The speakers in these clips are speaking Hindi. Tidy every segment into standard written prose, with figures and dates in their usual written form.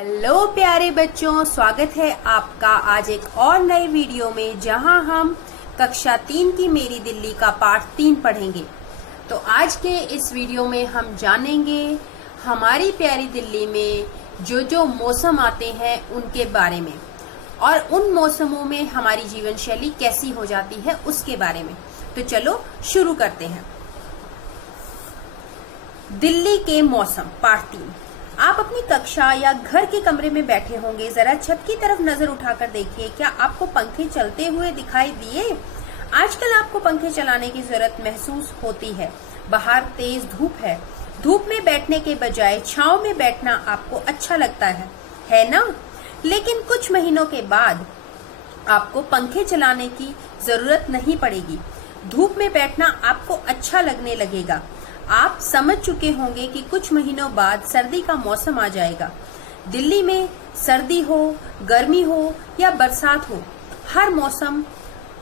हेलो प्यारे बच्चों, स्वागत है आपका आज एक और नए वीडियो में जहां हम कक्षा 3 की मेरी दिल्ली का पाठ 3 पढ़ेंगे। तो आज के इस वीडियो में हम जानेंगे हमारी प्यारी दिल्ली में जो जो मौसम आते हैं उनके बारे में और उन मौसमों में हमारी जीवन शैली कैसी हो जाती है उसके बारे में। तो चलो शुरू करते हैं। दिल्ली के मौसम पाठ 3। आप अपनी कक्षा या घर के कमरे में बैठे होंगे, जरा छत की तरफ नजर उठाकर देखिए, क्या आपको पंखे चलते हुए दिखाई दिए? आजकल आपको पंखे चलाने की जरूरत महसूस होती है। बाहर तेज धूप है। धूप में बैठने के बजाय छांव में बैठना आपको अच्छा लगता है ना? लेकिन कुछ महीनों के बाद आपको पंखे चलाने की जरूरत नहीं पड़ेगी। धूप में बैठना आपको अच्छा लगने लगेगा। आप समझ चुके होंगे कि कुछ महीनों बाद सर्दी का मौसम आ जाएगा। दिल्ली में सर्दी हो, गर्मी हो या बरसात हो, हर मौसम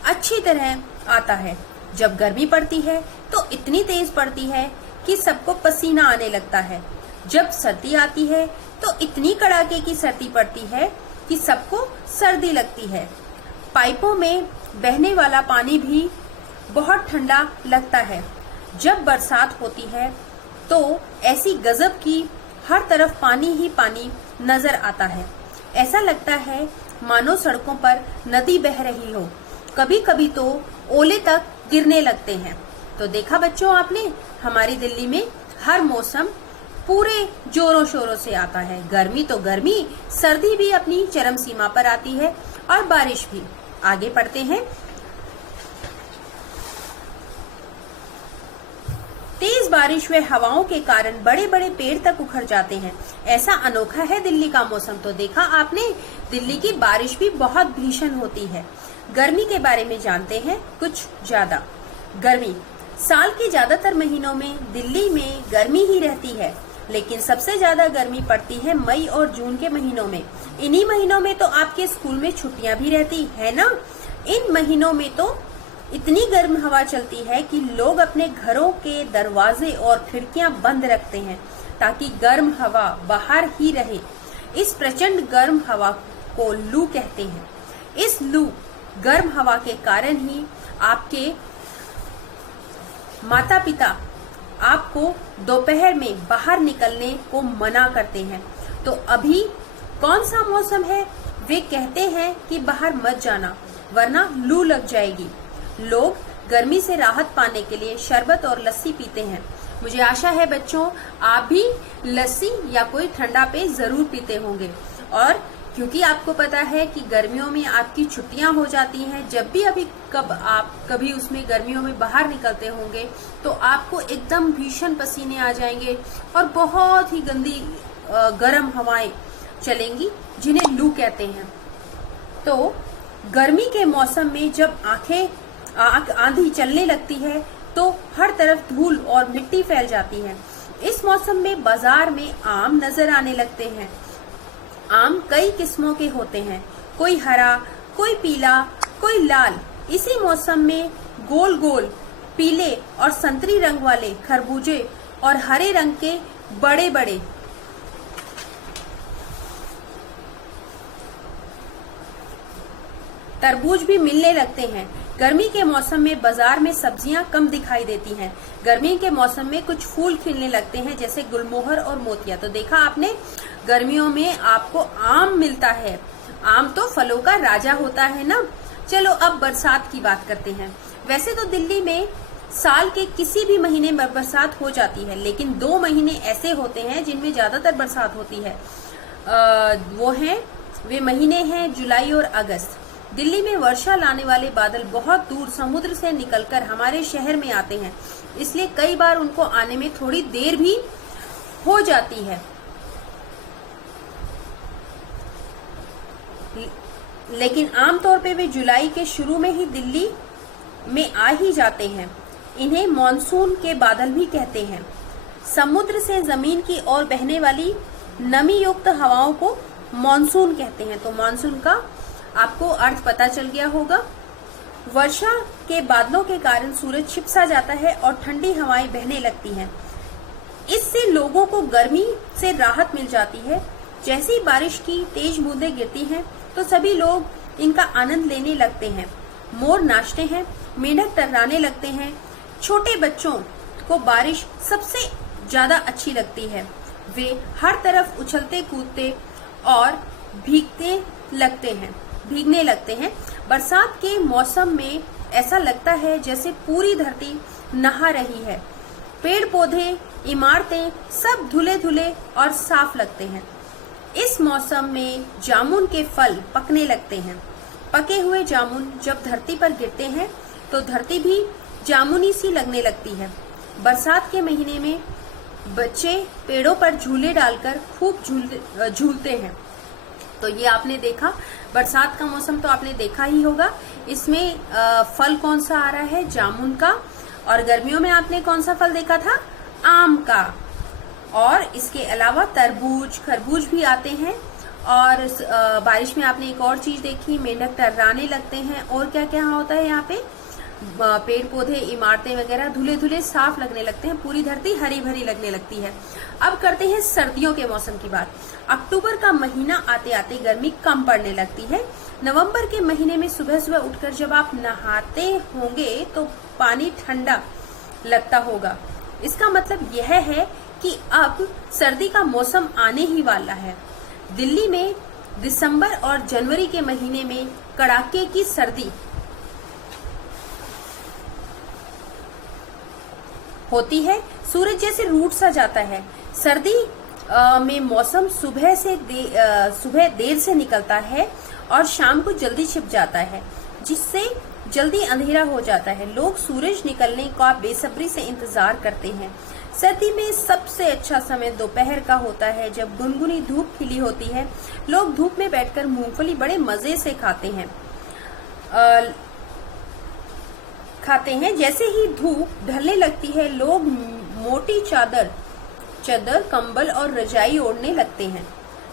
अच्छी तरह आता है। जब गर्मी पड़ती है तो इतनी तेज पड़ती है कि सबको पसीना आने लगता है। जब सर्दी आती है तो इतनी कड़ाके की सर्दी पड़ती है कि सबको सर्दी लगती है। पाइपों में बहने वाला पानी भी बहुत ठंडा लगता है। जब बरसात होती है तो ऐसी गजब की हर तरफ पानी ही पानी नजर आता है। ऐसा लगता है मानो सड़कों पर नदी बह रही हो। कभी कभी तो ओले तक गिरने लगते हैं। तो देखा बच्चों आपने, हमारी दिल्ली में हर मौसम पूरे जोरों शोरों से आता है। गर्मी तो गर्मी, सर्दी भी अपनी चरम सीमा पर आती है और बारिश भी। आगे पढ़ते हैं। तेज बारिश व हवाओं के कारण बड़े बड़े पेड़ तक उखड़ जाते हैं। ऐसा अनोखा है दिल्ली का मौसम। तो देखा आपने, दिल्ली की बारिश भी बहुत भीषण होती है। गर्मी के बारे में जानते हैं कुछ ज्यादा। गर्मी साल के ज्यादातर महीनों में दिल्ली में गर्मी ही रहती है, लेकिन सबसे ज्यादा गर्मी पड़ती है मई और जून के महीनों में। इन्हीं महीनों में तो आपके स्कूल में छुट्टियां भी रहती है ना। इन महीनों में तो इतनी गर्म हवा चलती है कि लोग अपने घरों के दरवाजे और खिड़कियां बंद रखते हैं ताकि गर्म हवा बाहर ही रहे। इस प्रचंड गर्म हवा को लू कहते हैं। इस लू गर्म हवा के कारण ही आपके माता पिता आपको दोपहर में बाहर निकलने को मना करते हैं। तो अभी कौन सा मौसम है? वे कहते हैं कि बाहर मत जाना वरना लू लग जाएगी। लोग गर्मी से राहत पाने के लिए शरबत और लस्सी पीते हैं। मुझे आशा है बच्चों आप भी लस्सी या कोई ठंडा पेय जरूर पीते होंगे। और क्योंकि आपको पता है कि गर्मियों में आपकी छुट्टियां हो जाती हैं, जब भी आप कभी उसमें गर्मियों में बाहर निकलते होंगे तो आपको एकदम भीषण पसीने आ जाएंगे और बहुत ही गंदी गर्म हवाएं चलेंगी जिन्हें लू कहते हैं। तो गर्मी के मौसम में जब आंधी चलने लगती है तो हर तरफ धूल और मिट्टी फैल जाती है। इस मौसम में बाजार में आम नजर आने लगते हैं। आम कई किस्मों के होते हैं, कोई हरा, कोई पीला, कोई लाल। इसी मौसम में गोल गोल पीले और संतरी रंग वाले खरबूजे और हरे रंग के बड़े बड़े तरबूज भी मिलने लगते हैं। गर्मी के मौसम में बाजार में सब्जियां कम दिखाई देती हैं। गर्मी के मौसम में कुछ फूल खिलने लगते हैं जैसे गुलमोहर और मोतिया। तो देखा आपने, गर्मियों में आपको आम मिलता है। आम तो फलों का राजा होता है ना। चलो अब बरसात की बात करते हैं। वैसे तो दिल्ली में साल के किसी भी महीने में बरसात हो जाती है, लेकिन 2 महीने ऐसे होते हैं जिनमें ज्यादातर बरसात होती है। वे महीने हैं जुलाई और अगस्त। दिल्ली में वर्षा लाने वाले बादल बहुत दूर समुद्र से निकलकर हमारे शहर में आते हैं, इसलिए कई बार उनको आने में थोड़ी देर भी हो जाती है। लेकिन आमतौर पे वे जुलाई के शुरू में ही दिल्ली में आ ही जाते हैं। इन्हें मॉनसून के बादल भी कहते हैं। समुद्र से जमीन की ओर बहने वाली नमी युक्त हवाओं को मॉनसून कहते हैं। तो मॉनसून का आपको अर्थ पता चल गया होगा। वर्षा के बादलों के कारण सूरज छिप सा जाता है और ठंडी हवाएं बहने लगती हैं। इससे लोगों को गर्मी से राहत मिल जाती है जैसे ही बारिश की तेज बूंदें गिरती हैं तो सभी लोग इनका आनंद लेने लगते हैं। मोर नाचते हैं, मेंढक टर्राने लगते हैं। छोटे बच्चों को बारिश सबसे ज्यादा अच्छी लगती है। वे हर तरफ उछलते कूदते और भीगने लगते हैं। बरसात के मौसम में ऐसा लगता है जैसे पूरी धरती नहा रही है। पेड़ पौधे, इमारतें सब धुले धुले और साफ लगते हैं। इस मौसम में जामुन के फल पकने लगते हैं। पके हुए जामुन जब धरती पर गिरते हैं तो धरती भी जामुनी सी लगने लगती है। बरसात के महीने में बच्चे पेड़ों पर झूले डालकर खूब झूलते हैं। तो ये आपने देखा, बरसात का मौसम तो आपने देखा ही होगा। इसमें फल कौन सा आ रहा है? जामुन का। और गर्मियों में आपने कौन सा फल देखा था? आम का। और इसके अलावा तरबूज, खरबूज भी आते हैं। और बारिश में आपने एक और चीज देखी, मेंढक टर्राने लगते हैं। और क्या क्या होता है यहाँ पे? पेड़ पौधे, इमारतें वगैरह धुले धुले साफ लगने लगते हैं। पूरी धरती हरी भरी लगने लगती है। अब करते हैं सर्दियों के मौसम की बात। अक्टूबर का महीना आते आते गर्मी कम पड़ने लगती है। नवंबर के महीने में सुबह सुबह उठकर जब आप नहाते होंगे तो पानी ठंडा लगता होगा। इसका मतलब यह है कि अब सर्दी का मौसम आने ही वाला है। दिल्ली में दिसंबर और जनवरी के महीने में कड़ाके की सर्दी होती है। सूरज जैसे रूठ सा जाता है। सर्दी में मौसम सुबह देर से निकलता है और शाम को जल्दी छिप जाता है, जिससे जल्दी अंधेरा हो जाता है। लोग सूरज निकलने का बेसब्री से इंतजार करते हैं। सर्दी में सबसे अच्छा समय दोपहर का होता है, जब गुनगुनी धूप खिली होती है। लोग धूप में बैठकर मूंगफली बड़े मजे से खाते हैं। जैसे ही धूप ढलने लगती है, लोग मोटी चादर, कंबल और रजाई ओढ़ने लगते हैं।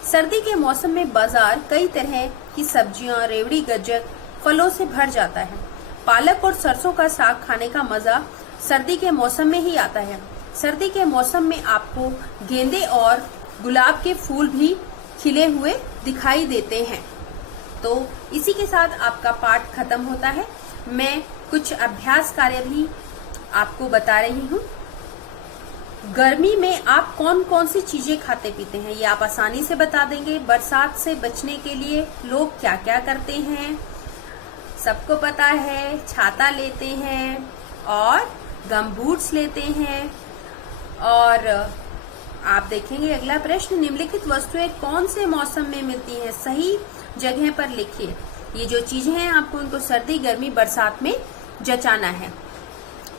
सर्दी के मौसम में बाजार कई तरह की सब्जियां, रेवड़ी, गज्जक, फलों से भर जाता है। पालक और सरसों का साग खाने का मजा सर्दी के मौसम में ही आता है। सर्दी के मौसम में आपको गेंदे और गुलाब के फूल भी खिले हुए दिखाई देते हैं। तो इसी के साथ आपका पाठ खत्म होता है। मैं कुछ अभ्यास कार्य भी आपको बता रही हूँ। गर्मी में आप कौन कौन सी चीजें खाते पीते हैं, ये आप आसानी से बता देंगे। बरसात से बचने के लिए लोग क्या क्या करते हैं, सबको पता है। छाता लेते हैं और गम बूट्स लेते हैं। और आप देखेंगे अगला प्रश्न, निम्नलिखित वस्तुएं कौन से मौसम में मिलती हैं? सही जगह पर लिखिए। ये जो चीजें हैं आपको उनको सर्दी, गर्मी, बरसात में जचाना है।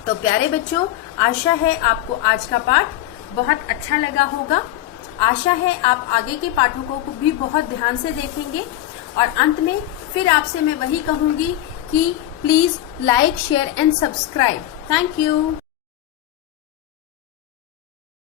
तो प्यारे बच्चों, आशा है आपको आज का पाठ बहुत अच्छा लगा होगा। आशा है आप आगे के पाठों को भी बहुत ध्यान से देखेंगे। और अंत में फिर आपसे मैं वही कहूंगी कि please like, share and subscribe. Thank you.